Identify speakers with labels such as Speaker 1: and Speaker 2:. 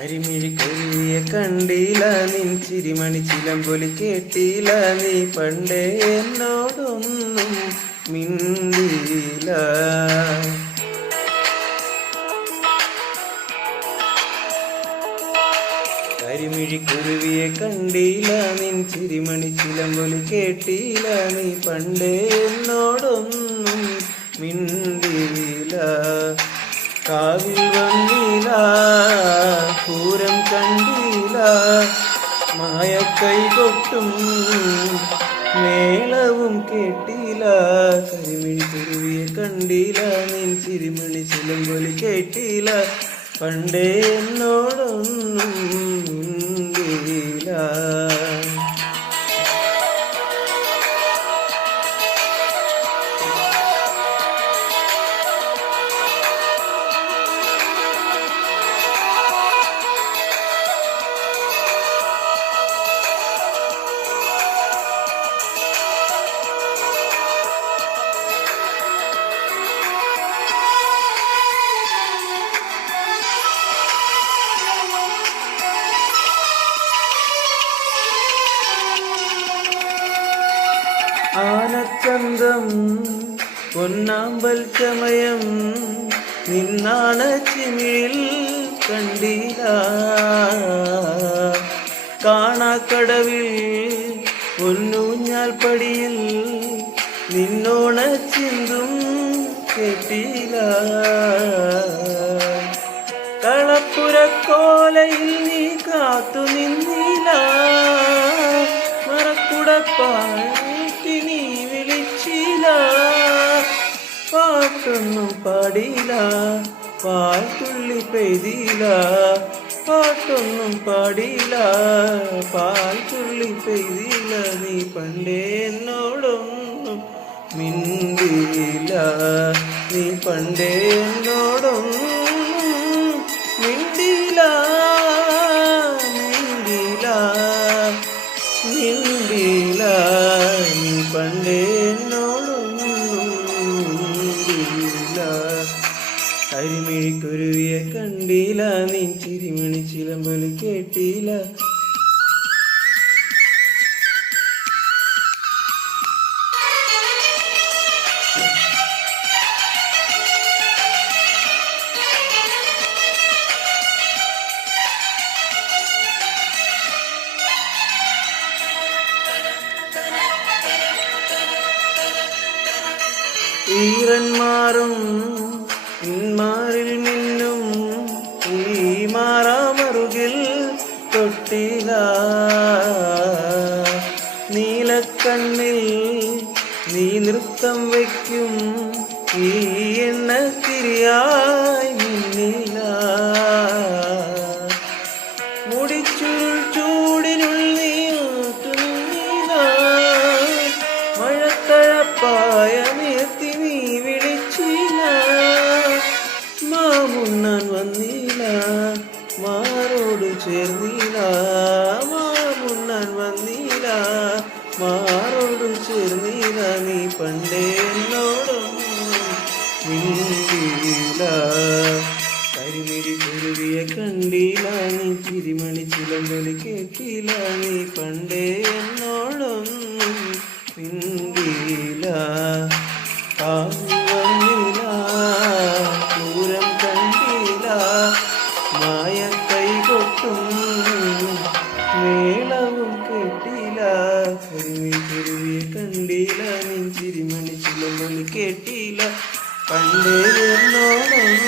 Speaker 1: കരിമിഴി കൊഴിയ കണ്ടില്ല നിൻ ചിരിമണി ചിലമ്പൊലി കേട്ടില്ല നീ പണ്ടേ എന്നോടൊന്നും മിണ്ടിയില്ല. കരിമിഴി കുരുവിയെ കണ്ടില്ല നിൻ ചിരിമണി ചിലമ്പൊലി കേട്ടില്ല നീ പണ്ടേ എന്നോടൊന്നും മിണ്ടിയില്ല. കാവിൽ വന്നില്ല പൂരം കണ്ടില്ല മായക്കൈ കൊട്ടും മേളവും കേട്ടില്ല കരിമിഴി കുരുവിയെ കണ്ടില്ല നിൻ ചിരിമണി ചിലമ്പൊലി കേട്ടില്ല. പണ്ടേ എന്നോടൊന്നും ആനച്ചന്തം പൊന്നാമ്പൽ ചമയം നിന്നാണ ചിമിഴിൽ കണ്ടില്ല. കാണാക്കടവിൽ പൊന്നൂഞ്ഞാൽ പടിയിൽ നിന്നോണ ചിന്തും കേട്ടില്ല. കളപ്പുരക്കോലയിൽ നീ കാത്തു നിന്നില്ല മറക്കുടപ്പാട്ടി പാട്ടൊന്നും പാടില്ല പാൽത്തുള്ളി പെയ്തില്ല പാട്ടൊന്നും പാടില്ല പാൽത്തുള്ളി പെയ്തില്ല നീ പണ്ടേ എന്നോടൊന്നും മിണ്ടിയില്ല. നീ പണ്ടേ എന്നോടൊന്നും മിണ്ടിയില്ല മിണ്ടിയില്ല മിണ്ടിയില്ല. നീ പണ്ടേ എന്നോടൊന്നും മിണ്ടിയില്ല കരിമിഴിക്കുരുവിയെ കണ്ടില്ല. നീ ചിരിമിണി ചിലമ്പൊലി കേട്ടില്ല. ഈറന്മാറും ഇന്മാറിൽ മിന്നും ഈ മാറാമറുകിൽ തൊട്ടില. നീലക്കണ്ണിൽ നീ നൃത്തം വയ്ക്കും ഈ എണ്ണ തിരിയായി മിന്നില്ല മാറോട് ചേർന്നില്ല മാമുണ്ണാൻ വന്നില്ല മാറോട് ചേർന്നില്ല നീ പണ്ടേ എന്നോടൊന്നും മിണ്ടിയില്ല. കരിമിഴി കുരുവിയെ കണ്ടില്ല നീ ചിരിമണി ചിലമ്പൊലി കേട്ടീല നീ പണ്ടേ എന്നോടൊന്നും മിണ്ടിയില്ല വന്നില്ല പൂരം കണ്ടില്ല മായ കൈകൊട്ടും മേളവും കേട്ടില്ല കരുവി കരുവിയെ കണ്ടില്ല നീ ചിരിമണി ചിലമ്പൊലി കേട്ടില്ല പണ്ടേ എന്നോടൊന്നും